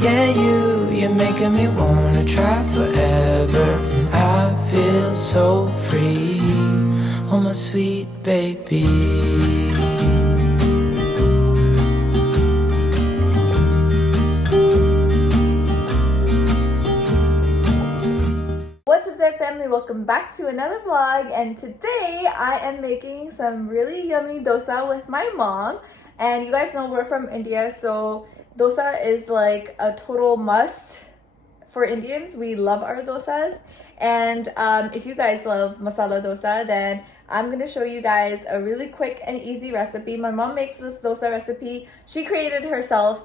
Yeah, you're making me wanna try forever. I feel so free, oh my sweet baby. What's up, Zaid family? Welcome back to another vlog, and today I am making some really yummy dosa with my mom. And you guys know we're from India, so dosa is like a total must for Indians. We love our dosas, and if you guys love masala dosa, then I'm gonna show you guys a really quick and easy recipe. My mom makes this dosa recipe. She created it herself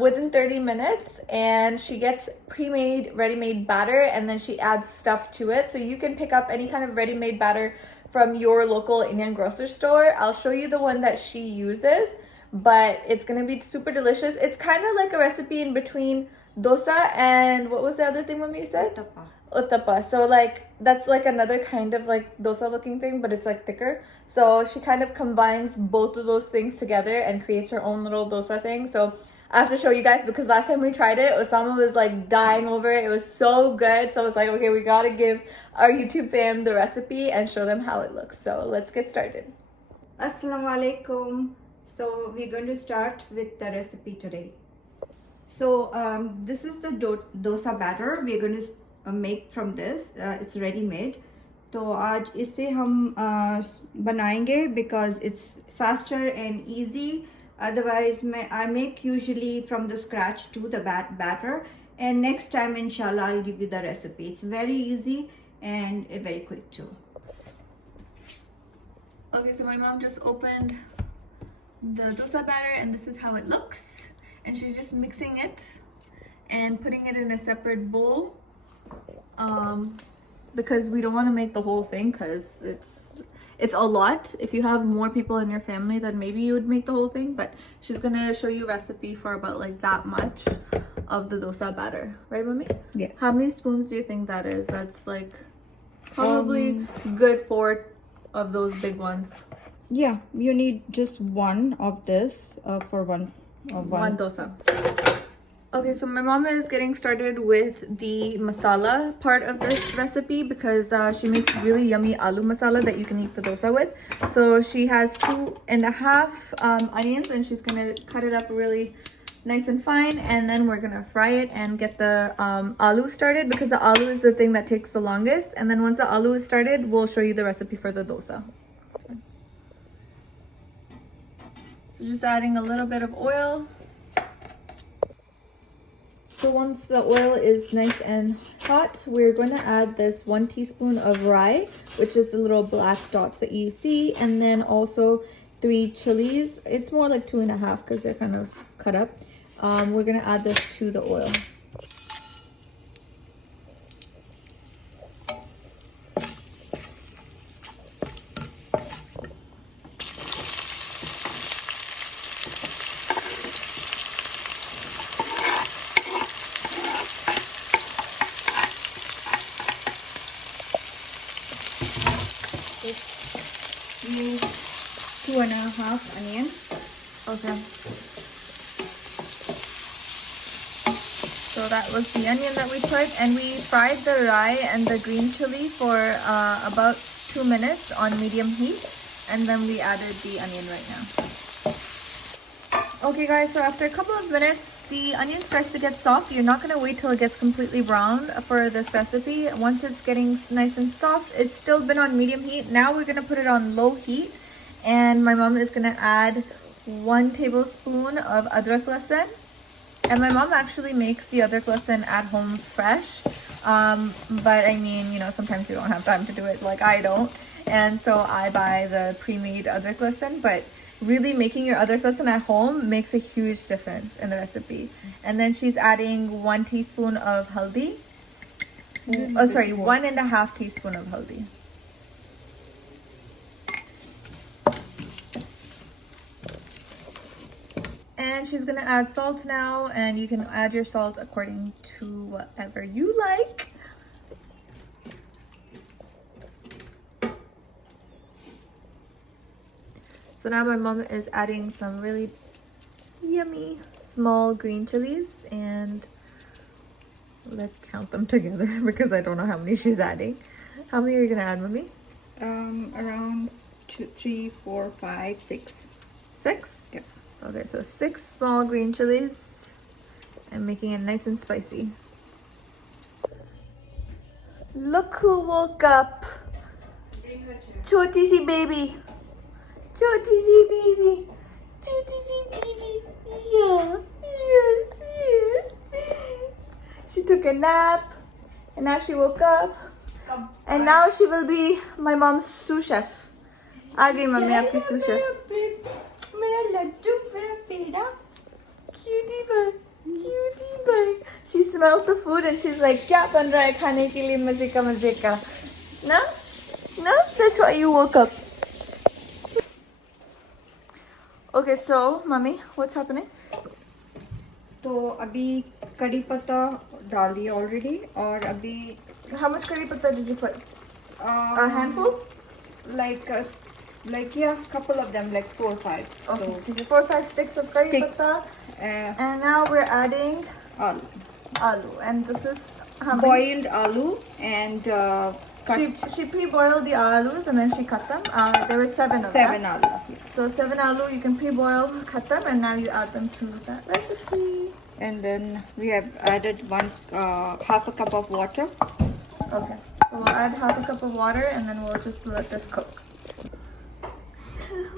within 30 minutes, and she gets pre-made ready-made batter, and then she adds stuff to it. So you can pick up any kind of ready-made batter from your local Indian grocery store. I'll show you the one that she uses, but it's gonna be super delicious. It's kind of like a recipe in between dosa and what was the other thing Mommy said? Uttapa. So like that's like another kind of like dosa looking thing, but it's like thicker. So she kind of combines both of those things together and creates her own little dosa thing. So I have to show you guys because last time we tried it, Usama was like dying over it. It was so good. So I was like, okay, we gotta give our YouTube fam the recipe and show them how it looks. So let's get started. Assalamu alaikum. So we're going to start with the recipe today. So this is the dosa batter we're going to make from this. It's ready made. तो आज इसे हम बनाएंगे because it's faster and easy. Otherwise I make usually from the scratch to the batter, and next time inshallah I'll give you the recipe. It's very easy and very quick too. Okay, so my mom just opened the dosa batter and this is how it looks, and she's just mixing it and putting it in a separate bowl because we don't want to make the whole thing because it's a lot. If you have more people in your family, then maybe you would make the whole thing, but she's gonna show you a recipe for about like that much of the dosa batter, right Mommy? Yes. How many spoons do you think that is? That's like probably good 4 of those big ones. Yeah, you need just one of this for one dosa. Okay, so my mom is getting started with the masala part of this recipe because she makes really yummy aloo masala that you can eat the dosa with. So she has 2.5 onions, and she's gonna cut it up really nice and fine, and then we're gonna fry it and get the aloo started because the aloo is the thing that takes the longest. And then once the aloo is started, we'll show you the recipe for the dosa. So just adding a little bit of oil. So once the oil is nice and hot, we're going to add this 1 teaspoon of rye, which is the little black dots that you see, and then also 3 chilies. It's more like 2.5 because they're kind of cut up. We're going to add this to the oil. Use 2.5 onion. Okay. So that was the onion that we put, and we fried the rye and the green chili for about 2 minutes on medium heat, and then we added the onion right now. Okay guys, so after a couple of minutes, the onion starts to get soft. You're not gonna wait till it gets completely brown for this recipe. Once it's getting nice and soft, it's still been on medium heat. Now we're gonna put it on low heat, and my mom is gonna add 1 tablespoon of adrak lasan. And my mom actually makes the adrak lasan at home fresh. But I mean, you know, sometimes you don't have time to do it like I don't. And so I buy the pre-made adrak lasan, but really making your adrak lasan at home makes a huge difference in the recipe. And then she's adding 1 teaspoon of haldi. Oh, sorry, 1.5 teaspoon of haldi. And she's gonna add salt now, and you can add your salt according to whatever you like. So now my mom is adding some really yummy small green chilies, and let's count them together because I don't know how many she's adding. How many are you gonna add, Mommy? Around 2, 3, 4, 5, 6. 6? Yeah. Okay, so 6 small green chilies. I'm making it nice and spicy. Look who woke up. Choti si baby. Choti si baby. Choti si baby. Yeah. Yes, yes. She took a nap and now she woke up. And now she will be my mom's sous chef. आ गई mummy आपकी sous chef. मेरा लड्डू मेरा पेड़ा. Cutie bug. Cutie bug. She smelled the food and she's like, क्या बन रहा है खाने के लिए मजे का. No? No? That's why you woke up. Okay, so mommy, what's happening? तो अभी कड़ी पत्ता डाल दिया already और अभी How much curry patta did you put? A handful? Like yeah, couple of them, like 4 or 5. Okay, So, 4 or 5 sticks of curry patta. And now we're adding aloo. And this is how many? boiled aloo and cut She pre-boiled the aloos and then she cut them. There were 7 of 7 them. aloo. So 7 aloo, you can pre-boil, cut them, and now you add them to that recipe. And then we have added half a cup of water. Okay, so we'll add half a cup of water and then we'll just let this cook.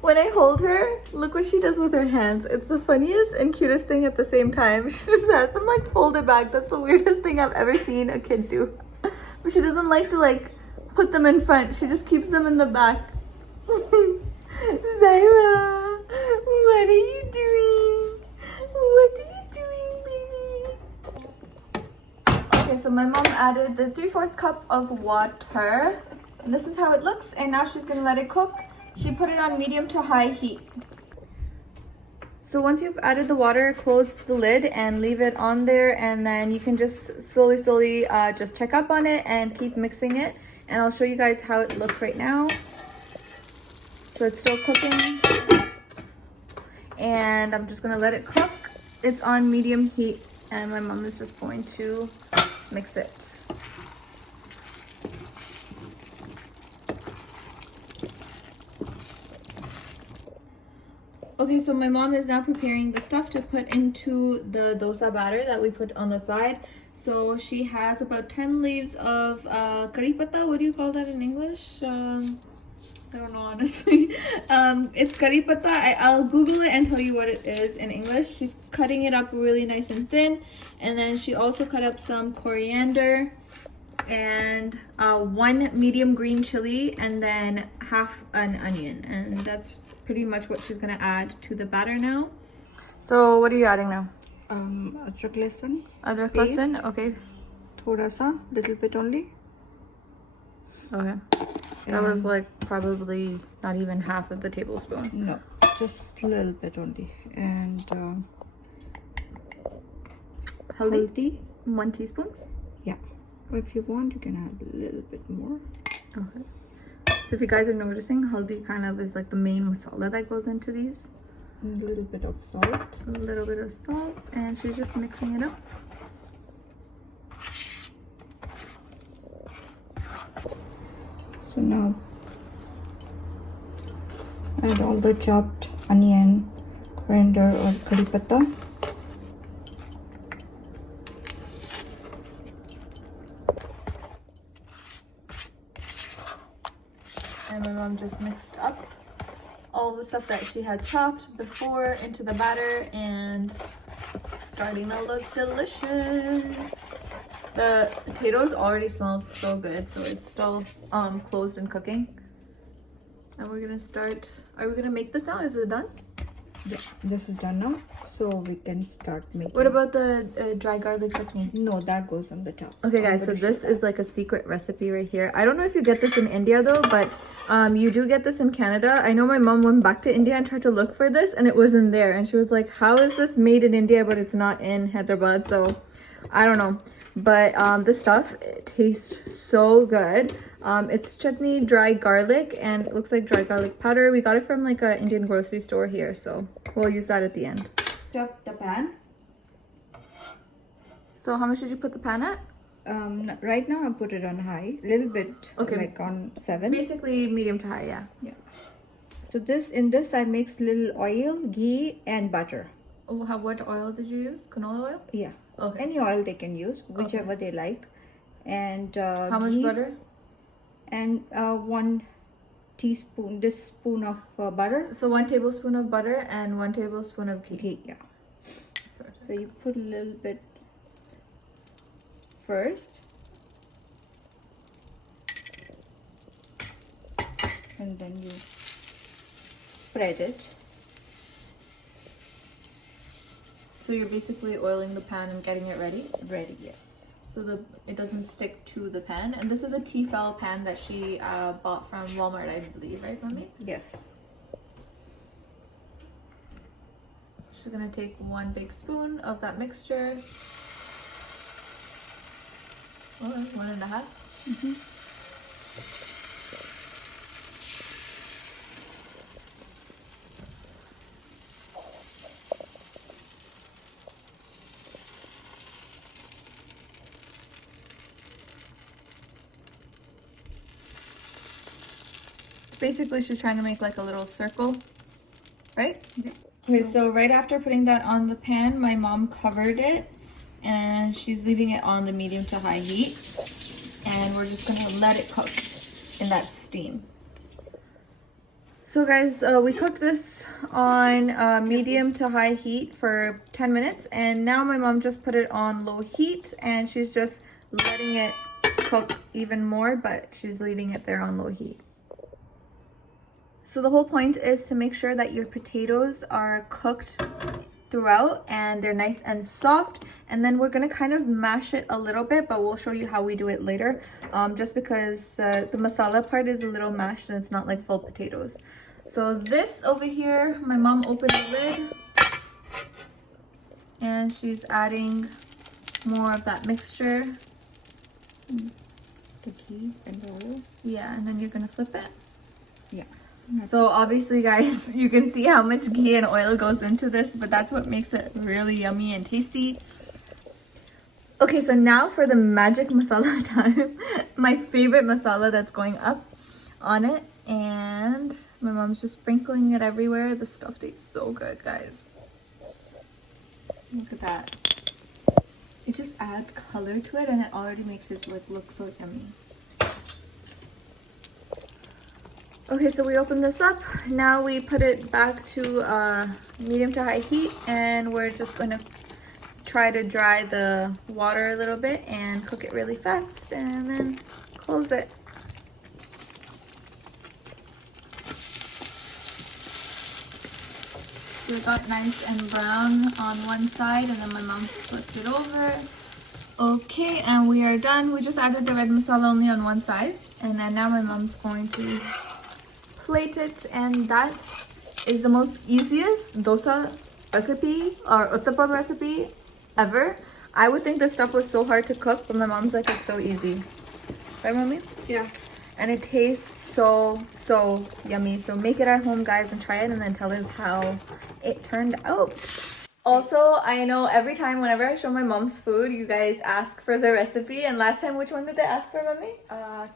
When I hold her, look what she does with her hands. It's the funniest and cutest thing at the same time. She just has them like folded back. That's the weirdest thing I've ever seen a kid do. But she doesn't like to like put them in front. She just keeps them in the back. Zaira, what are you doing? What are you doing, baby? Okay, so my mom added the 3/4 cup of water. And this is how it looks. And now she's gonna let it cook. She put it on medium to high heat. So once you've added the water, close the lid and leave it on there, and then you can just slowly just check up on it and keep mixing it. And I'll show you guys how it looks right now. So it's still cooking, and I'm just gonna let it cook. It's on medium heat, and my mom is just going to mix it. Okay, so my mom is now preparing the stuff to put into the dosa batter that we put on the side. So she has about 10 leaves of curry patta. What do you call that in English? I don't know, honestly. It's curry patta. I'll Google it and tell you what it is in English. She's cutting it up really nice and thin. And then she also cut up some coriander and 1 medium green chili and then half an onion. And that's pretty much what she's gonna add to the batter now. So what are you adding now? Adrak lehsun. Adrak paste. lehsun, okay. Thoda sa, little bit only. Okay. That was like probably not even half of the tablespoon. No, just a little bit only. And haldi. 1 teaspoon. Yeah. If you want, you can add a little bit more. Okay. So if you guys are noticing, haldi kind of is like the main masala that goes into these. A little bit of salt. A little bit of salt, and she's just mixing it up. So now add all the chopped onion, coriander or curry patta. And my mom just mixed up all the stuff that she had chopped before into the batter, and starting to look delicious. The potatoes already smell so good, so it's still closed and cooking. And we're gonna start. Are we gonna make this now? Is it done? Yeah, this is done now, so we can start making. What about the dry garlic chutney? No, that goes on the top. Okay guys, so this is like a secret recipe right here. I don't know if you get this in India though, but you do get this in Canada. I know my mom went back to India and tried to look for this and it wasn't there, and she was like, how is this made in India but it's not in Hyderabad? So I don't know, but this stuff, it tastes so good. It's chutney dry garlic, and it looks like dry garlic powder. We got it from like a Indian grocery store here, so we'll use that at the end. Chop the pan So how much did you put the pan at? Right now I put it on high, a little bit, Okay. like on 7. Basically medium to high, yeah. Yeah. So in this I mix little oil, ghee, and butter. Oh, what oil did you use? Canola oil? Yeah. Okay. Any oil they can use, whichever they like. And How much ghee, butter? and 1 teaspoon, this spoon of butter. So 1 tablespoon of butter and 1 tablespoon of ghee. Ghee, yeah. Perfect. So you put a little bit first. And then you spread it. So you're basically oiling the pan and getting it ready? Ready, yes. So it doesn't stick to the pan. And this is a Tefal pan that she bought from Walmart, I believe, right, Mommy? Yes. She's gonna take 1 big spoon of that mixture. Or 1.5. Mm-hmm. Basically, she's trying to make like a little circle, right? Yeah. Okay, so right after putting that on the pan, my mom covered it and she's leaving it on the medium to high heat. And we're just gonna let it cook in that steam. So guys, we cooked this on medium to high heat for 10 minutes. And now my mom just put it on low heat and she's just letting it cook even more, but she's leaving it there on low heat. So the whole point is to make sure that your potatoes are cooked throughout and they're nice and soft. And then we're gonna kind of mash it a little bit, but we'll show you how we do it later. Just because the masala part is a little mashed and it's not like full potatoes. So this over here, my mom opened the lid and she's adding more of that mixture. The ghee and the oil. Yeah, and then you're gonna flip it. Yeah. So obviously guys, you can see how much ghee and oil goes into this, but that's what makes it really yummy and tasty. Okay, so now for the magic masala time. My favorite masala that's going up on it, and my mom's just sprinkling it everywhere. The stuff tastes so good, guys. Look at that. It just adds color to it and it already makes it like look so yummy. Okay, so we open this up. Now we put it back to medium to high heat and we're just going to try to dry the water a little bit and cook it really fast and then close it. So it got nice and brown on one side and then my mom flipped it over. Okay, and we are done. We just added the red masala only on one side and then now my mom's going to plate it, and that is the most easiest dosa recipe or uttapam recipe ever. I would think this stuff was so hard to cook, but my mom's like, it's so easy. Right, Mommy? Yeah. And it tastes so yummy. So make it at home, guys, and try it and then tell us how it turned out. Also, I know every time whenever I show my mom's food, you guys ask for the recipe. And last time, which one did they ask for, Mommy?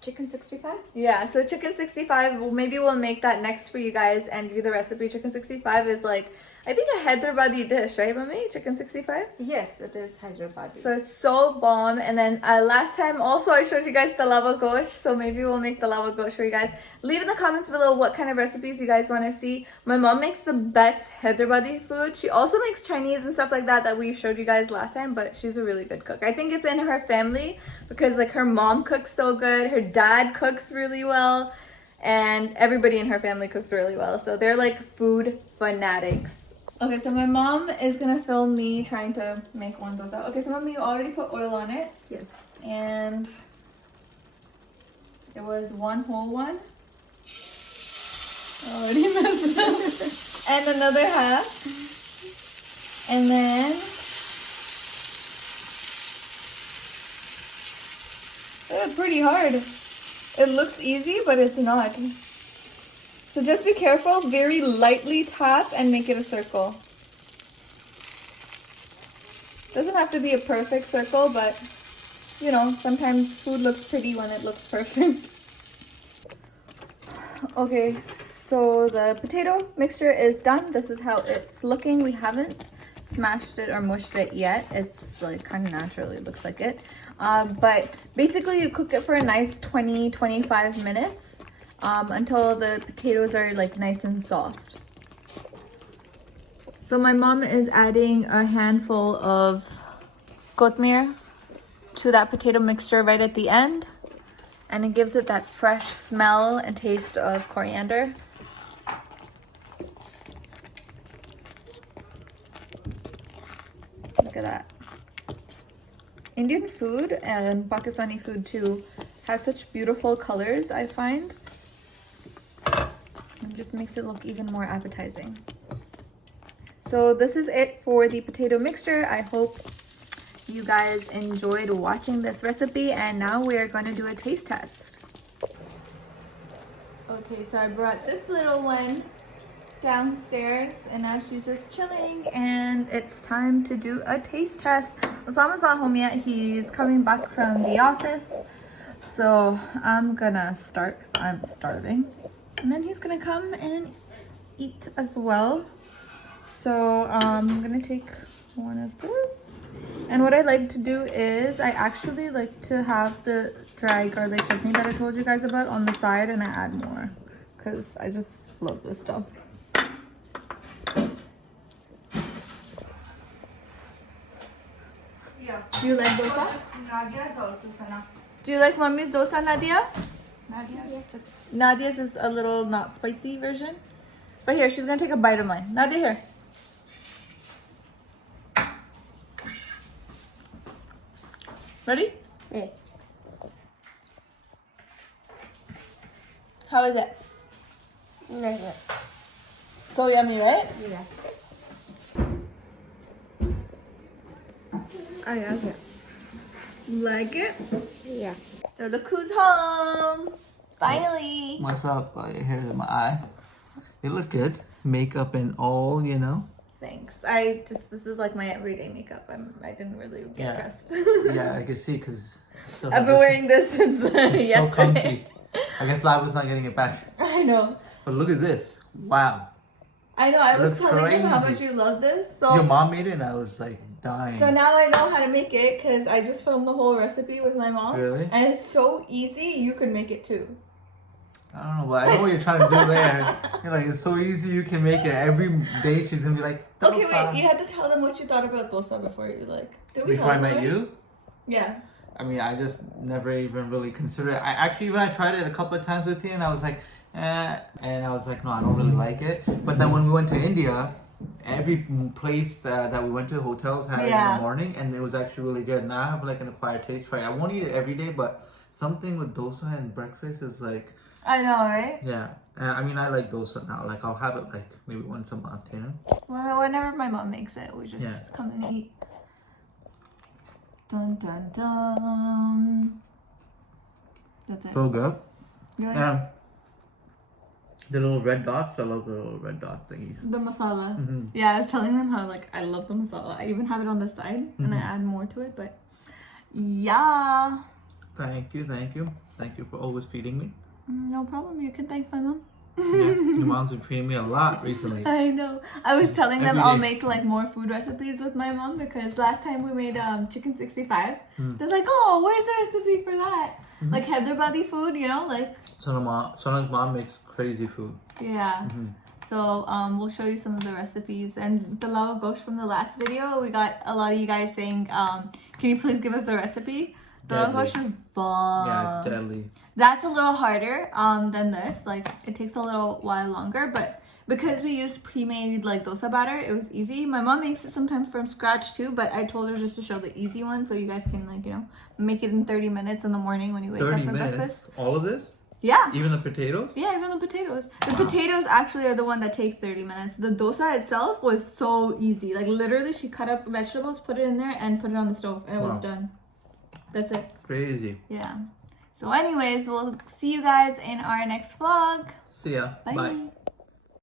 Chicken 65. Yeah, so chicken 65, well, maybe we'll make that next for you guys and do the recipe. Chicken 65 is like, I think a Hyderabadi dish, right, Mommy? Chicken 65? Yes, it is Hyderabadi. So it's so bomb. And then last time also I showed you guys the lava gosh, so maybe we'll make the lava gosh for you guys. Leave in the comments below what kind of recipes you guys want to see. My mom makes the best Hyderabadi food. She also makes Chinese and stuff like that we showed you guys last time, but she's a really good cook. I think it's in her family because like her mom cooks so good, her dad cooks really well, and everybody in her family cooks really well. So they're like food fanatics. Okay, so my mom is gonna film me trying to make one dosa. Okay, so Mommy, you already put oil on it. Yes. And it was 1 whole one. Already messed up. And another half. And then it's pretty hard. It looks easy, but it's not. So just be careful, very lightly tap and make it a circle. Doesn't have to be a perfect circle, but you know, sometimes food looks pretty when it looks perfect. Okay, so the potato mixture is done. This is how it's looking. We haven't smashed it or mushed it yet. It's like kind of naturally looks like it. But basically you cook it for a nice 20-25 minutes until the potatoes are like nice and soft. So my mom is adding a handful of kothmir to that potato mixture right at the end, and it gives it that fresh smell and taste of coriander. Look at that. Indian food and Pakistani food too has such beautiful colors, I find. It just makes it look even more appetizing. So this is it for the potato mixture. I hope you guys enjoyed watching this recipe, and now we are going to do a taste test. Okay, so I brought this little one downstairs and now she's just chilling, and it's time to do a taste test. Usama's not home yet. He's coming back from the office, so I'm gonna start because I'm starving, and then he's gonna come and eat as well. So I'm gonna take one of this, and what I like to do is I actually like to have the dry garlic chutney that I told you guys about on the side, and I add more because I just love this stuff. Yeah. Do you like dosa? Nadia is also Sana. Do you like mommy's dosa, Nadia? Nadia, yes. Nadia's is a little not spicy version. But here, she's gonna take a bite of mine. Nadia, here. Ready? Yeah. How is it? Like it. So yummy, right? Yeah. I like it. Like it? Yeah. So look who's home! Finally! What's up? Here's my eye. It look good. Makeup and all, you know. Thanks. This is like my everyday makeup. I didn't really get dressed. Yeah, I can see because I've been wearing this since so yesterday. comfy. I guess Laiba's not getting it back. I know. But look at this. Wow. I know. I It was looks telling them how crazy. much you love this. So Your mom made it and I was like dying. So now I know how to make it because I just filmed the whole recipe with my mom. Really? And it's so easy, you could make it too. I don't know, but I know what you're trying to do there. You're like, it's so easy, you can make it. Every day she's gonna be like, Okay, dosa. wait, you had to tell them what you thought about dosa before you did we Before tell I them met already? you? Yeah. I mean, I just never even really considered it. I actually, when I tried it a couple of times with you, and I was like, eh, and I was like, no, I don't really like it. But then when we went to India, every place that we went to, hotels had it in the morning, and it was actually really good. Now I have like an acquired taste for it. I won't eat it every day, but something with dosa and breakfast is like, I know, right? yeah. I mean, I like dosa now. Like, I'll have it like maybe once a month, you know? Well, whenever my mom makes it, we just come and eat. Dun dun dun. That's it. So good. You want Yeah. The little red dots, I love the little red dot thingies. the masala. Mhm. Yeah, I was telling them how I love the masala. I even have it on the side and I add more to it, but yeah. Thank you, thank you. Thank you for always feeding me. No problem. You can thank my mom. Yeah, your mom's been feeding me a lot recently. I know. I was telling them Every I'll day. make more food recipes with my mom because last time we made chicken 65. They're like, oh, where's the recipe for that? Like Hyderabadi food, you know, Sona's mom makes crazy food. yeah. So we'll show you some of the recipes. And the lava gosh from the last video, we got a lot of you guys saying, can you please give us the recipe? The lava Deadly. gosh was bomb. Yeah, deadly. That's a little harder than this. Like, it takes a little while longer, but because we used pre-made dosa batter, it was easy. My mom makes it sometimes from scratch too, but I told her just to show the easy one so you guys can make it in 30 minutes in the morning when you wake up 30 for minutes? breakfast. All of this? Yeah. Even the potatoes? Yeah, even the potatoes. The potatoes actually are the one that take 30 minutes. The dosa itself was so easy. Like, literally, she cut up vegetables, put it in there, and put it on the stove, and it was done. That's it. Crazy. Yeah. So anyways, we'll see you guys in our next vlog. See ya. Bye. Bye.